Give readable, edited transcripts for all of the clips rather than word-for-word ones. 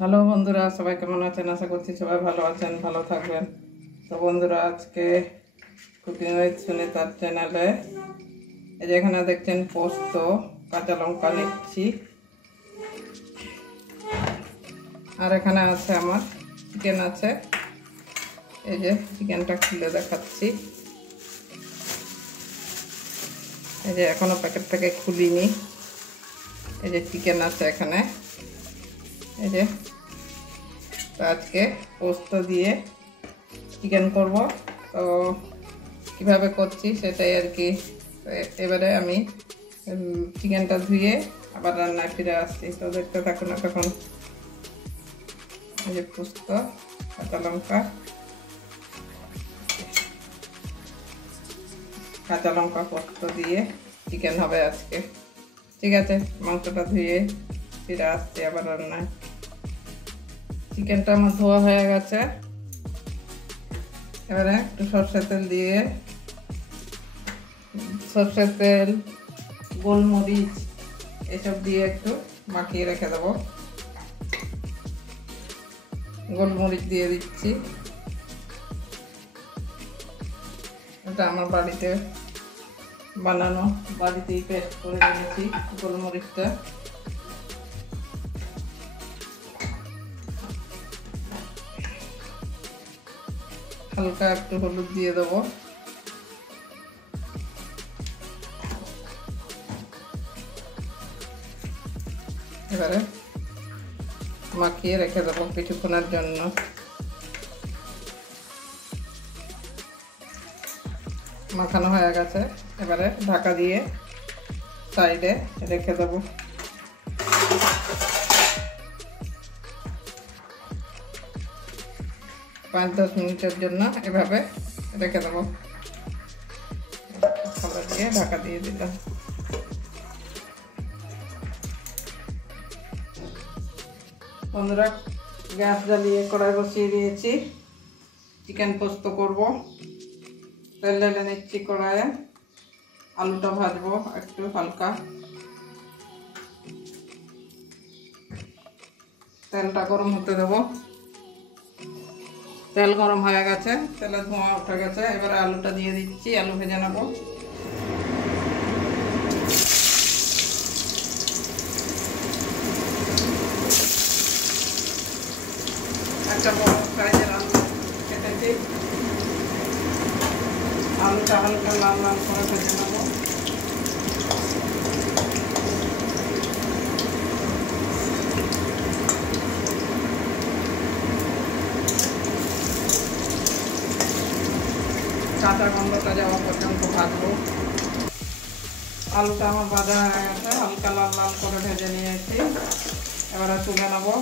Hello বন্ধুরা, সবাই কেমন আছেন? আশা করছি সবাই ভালো আছেন, ভালো থাকবেন। তো বন্ধুরা, আজকে কুকিং উইথ সুনিতার চ্যানেলে এই যে এখানে দেখছেন পোস্ত, কাঁচা লঙ্কা নিচ্ছি। আর এখানে আছে আমার চিকেন আছে। এই যে চিকেনটা খুলে দেখাচ্ছি। এই যে এখনো প্যাকেট থেকে খুলিনি। এই যে চিকেন আছে এখানে। এই যে আজকে পোস্ত দিয়ে চিকেন করব। তো কিভাবে করছি সেটাই আর কি। এবারে আমি চিকেনটা ধুয়ে আবার রান্নায় ফিরে আসছি। তো দেখতে থাকুন তখন। এই যে পোস্ত, কাঁচা লঙ্কা পোস্ত দিয়ে চিকেন হবে আজকে। ঠিক আছে, মাংসটা ধুয়ে ফিরে আসছি আবার রান্নায়। চিকেনটা আমার ধোয়া হয়ে গেছে। এবারে একটু সরষের তেল দিয়ে, সরষের তেল, গোলমরিচ এসব দিয়ে একটু মাখিয়ে রেখে দেবো। গোলমরিচ দিয়ে দিচ্ছি। এটা আমার বাড়িতে বানানো, বাড়িতেই পেস্ট করে নিয়েছি গোলমরিচটা। হালকা একটু হলুদ দিয়ে দেবো। এবারে মাখিয়ে রেখে দেবো কিছুক্ষণের জন্য। মাখানো হয়ে গেছে। এবারে ঢাকা দিয়ে সাইডে রেখে দেবো। 5-10 মিনিটের জন্য এভাবে রেখে দেবো। খাবার দিয়ে ঢাকা দিয়ে দিলাম। বন্ধুরা, গ্যাস জ্বালিয়ে কড়াই বসিয়ে দিয়েছি। চিকেন পোস্ত করব। তেল ঢেলে নিচ্ছি কড়াইয়ে। আলুটা ভাজবো একটু হালকা। তেলটা গরম হতে দেবো। তেল গরম হয়ে গেছে, তেলে ধোঁয়া উঠে গেছে। এবারে আলুটা দিয়ে দিচ্ছি, আলু ভেজে নেবো। একটা বড় সাইজের আলু কেটেছি। আলুটা হালকা লাল লাল করে ভেজে নেবো। কাঁচা গন্ধটা যাওয়া পর্যন্ত ভাজবো। আলুটা আমার ভাজা হয়ে গেছে, হালকা লাল লাল করে ভেজে নিয়েছি। এবারে তুলে নেবো।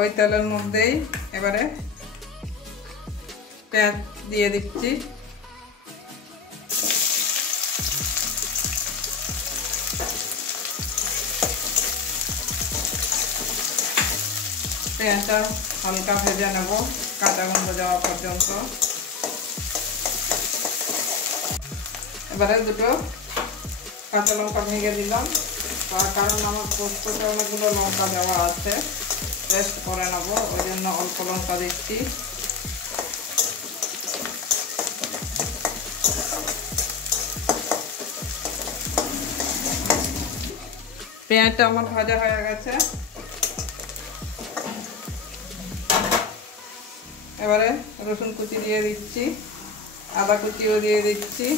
ওই তেলের মধ্যেই এবারে পেঁয়াজ দিয়ে দিচ্ছি। পেঁয়াজটা হালকা ভেজে নেব কাঁচা গন্ধ যাওয়া পর্যন্ত। এবারে দুটো কাঁচা লঙ্কা ভেঙে দিলাম, তার কারণ আমার পোস্ততে অনেকগুলো লঙ্কা দেওয়া আছে, পেস্ট করে নেবো, ওই জন্য অল্প লঙ্কা দিচ্ছি। পেঁয়াজটা আমার ভাজা হয়ে গেছে। এবারে রসুন কুচি দিয়ে দিচ্ছি, আদা কুচিও দিয়ে দিচ্ছি।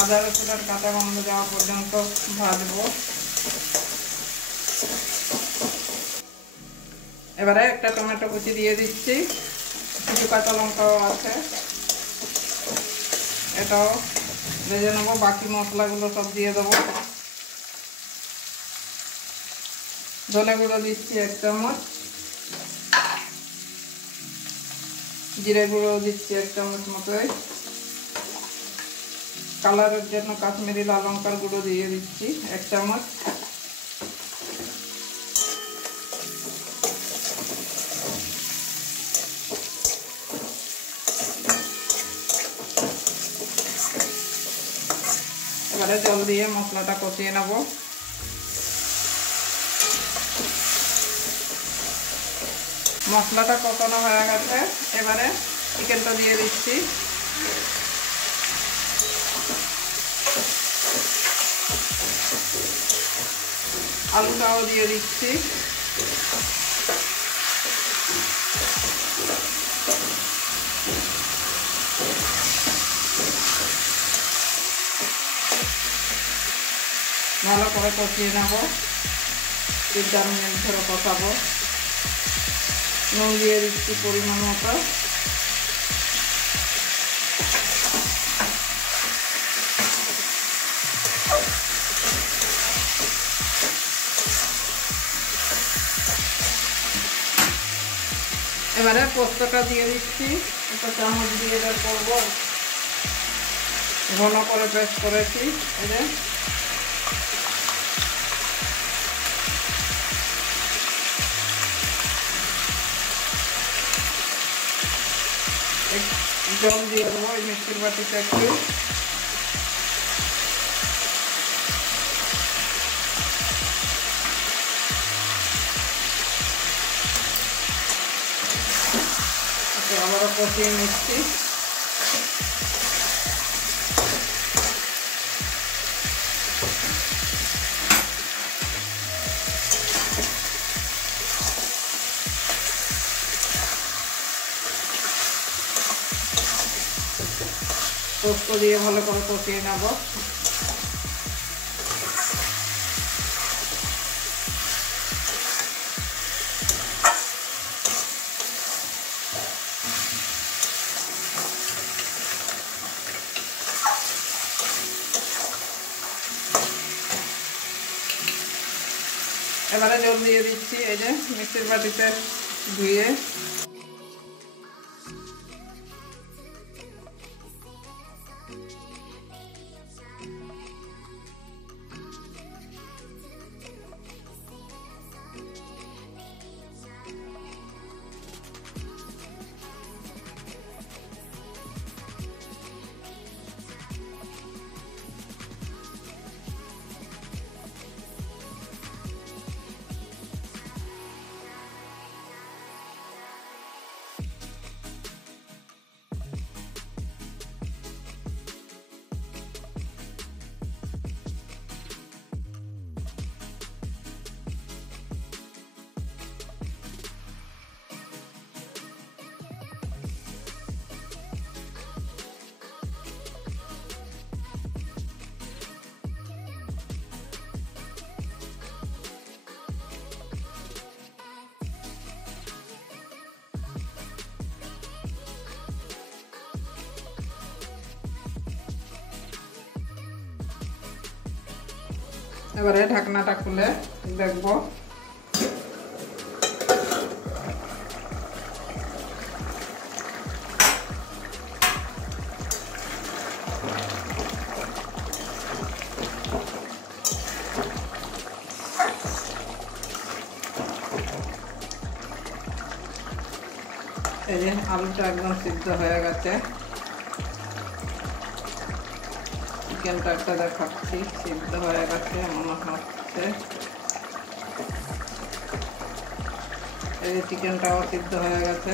আদা রসুনের কাঁচা গন্ধ যাওয়া পর্যন্ত ভাজবো। এবারে একটা টমেটো কুচি দিয়ে দিচ্ছি, কিছু কাঁচা লঙ্কাও আছে, এটাও ভেজে নেবো। বাকি মশলাগুলো সব দিয়ে দেবো। ধনে গুঁড়ো দিচ্ছি 1 চামচ, জিরে গুঁড়ো দিচ্ছি 1 চামচ মতোই। কালারের জন্য কাশ্মীরি লাল লঙ্কার গুঁড়ো দিয়ে দিচ্ছি 1 চামচ। এবারে জল দিয়ে মশলাটা কষিয়ে নেব। মশলাটা কষানো হয়ে গেছে, এবারে চিকেনটা দিয়ে দিচ্ছি। আলুটাও দিয়ে দিচ্ছি। ভালো করে কষিয়ে নেব, 3-4 মিনিট ধরে কষাবো। নুন দিয়ে দিচ্ছি পরিমাণ মতো। এবারে পোস্তটা দিয়ে দিচ্ছি, 1 চামচ দিয়ে করবো। ঘন করে পেস্ট করেছি। জল দিয়ে দেবো এই মিক্সির বাটিতে একটু। আবারও কষিয়ে নিচ্ছি। পোস্ত দিয়ে ভালো করে কষিয়ে নেব। এবারে জল দিয়ে দিচ্ছি এই যে মিক্সির বাটিতে ধুয়ে। এবারে ঢাকনাটা খুলে দেখব। এই যে আলুটা একদম সিদ্ধ হয়ে গেছে। চিকেনটা একটা দেখাচ্ছি, সিদ্ধ হয়ে গেছে মনে হচ্ছে। এই যে চিকেনটাও সিদ্ধ হয়ে গেছে,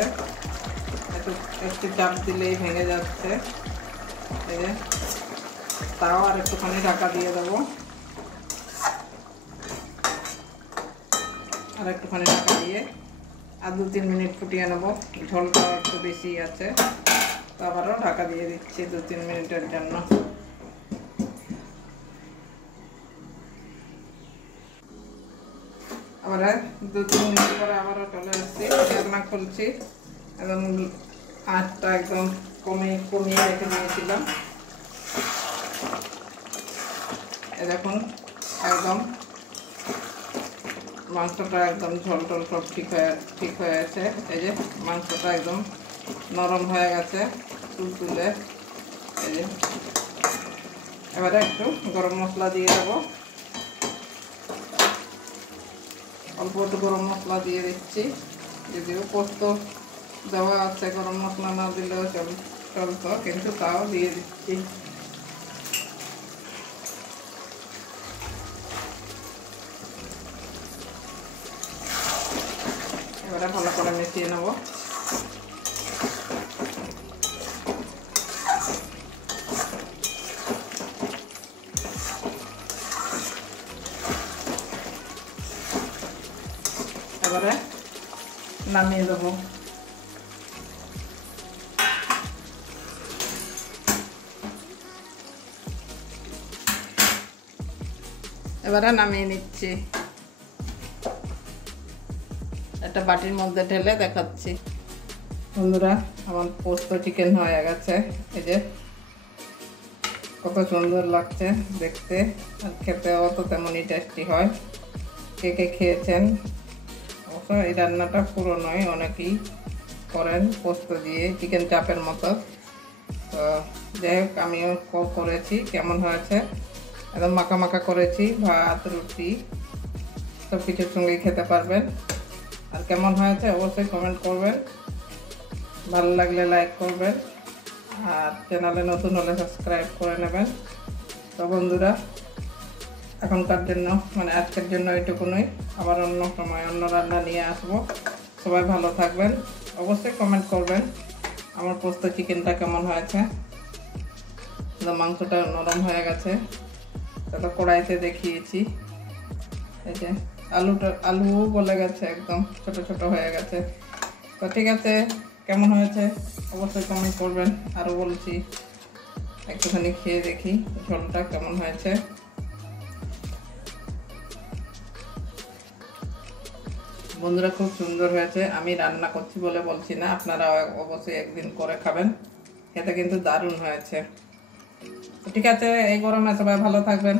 একটু চাপ দিলেই ভেঙে যাচ্ছে। এই যে তাও আর একটুখানি ঢাকা দিয়ে দেবো, আর একটুখানি ঢাকা দিয়ে আর 2-3 মিনিট ফুটিয়ে নেবো। ঝোলটা একটু বেশি আছে, তো আবারও ঢাকা দিয়ে দিচ্ছি 2-3 মিনিটের জন্য। আবার 2-3 মিনিট পরে আবারও চলে আসছি, ঢাকনা খুলছি। একদম আঁচটা একদম কমিয়ে রেখে দিয়েছিলাম। এ দেখুন একদম মাংসটা একদম ঝোল টোল সব ঠিক হয়ে আছে। এই যে মাংসটা একদম নরম হয়ে গেছে তুলতুলে। এই যে এবারে একটু গরম মশলা দিয়ে দেবো, অল্প একটু গরম মশলা দিয়ে দিচ্ছি। যদিও পোস্ত দেওয়া আছে, গরম মশলা না দিলেও চলতো, কিন্তু তাও দিয়ে দিচ্ছি। এবারে ভালো করে মিশিয়ে নেব। এবারে নামিয়ে দেবো। এবারে নামিয়ে নিচ্ছি, একটা বাটির মধ্যে ঢেলে দেখাচ্ছি। বন্ধুরা, আমার পোস্ত চিকেন হয়ে গেছে। এই যে কত সুন্দর লাগছে দেখতে, আর খেতেও তো তেমনই টেস্টি হয়। কে কে খেয়েছেন? অবশ্য এই রান্নাটা পুরো নয়, অনেকেই করেন পোস্ত দিয়ে চিকেন চাপের মতো। তো যাই হোক, আমিও করেছি। কেমন হয়েছে? একদম মাখা মাখা করেছি, ভাত রুটি সব কিছুর সঙ্গেই খেতে পারবেন। আর কেমন হয়েছে অবশ্যই কমেন্ট করবেন, ভালো লাগলে লাইক করবেন, আর চ্যানেলে নতুন হলে সাবস্ক্রাইব করে নেবেন। তো বন্ধুরা, এখনকার জন্য মানে আজকের জন্য এইটুকুনই। আবার অন্য সময় অন্য রান্না নিয়ে আসবো। সবাই ভালো থাকবেন, অবশ্যই কমেন্ট করবেন আমার পোস্ত চিকেনটা কেমন হয়েছে। মাংসটা নরম হয়ে গেছে, সেটা কড়াইতে দেখিয়েছি। এই যে আলুও গলে গেছে, একদম ছোট ছোট হয়ে গেছে। তো ঠিক আছে, কেমন হয়েছে অবশ্যই কমেন্ট করবেন। আরও বলছি, একটুখানি খেয়ে দেখি ঝোলটা কেমন হয়েছে। বন্ধুরা, খুব সুন্দর হয়েছে। আমি রান্না করছি বলে বলছি না, আপনারা অবশ্যই একদিন করে খাবেন, খেতে কিন্তু দারুণ হয়েছে। ঠিক আছে, এই গরমে সবাই ভালো থাকবেন।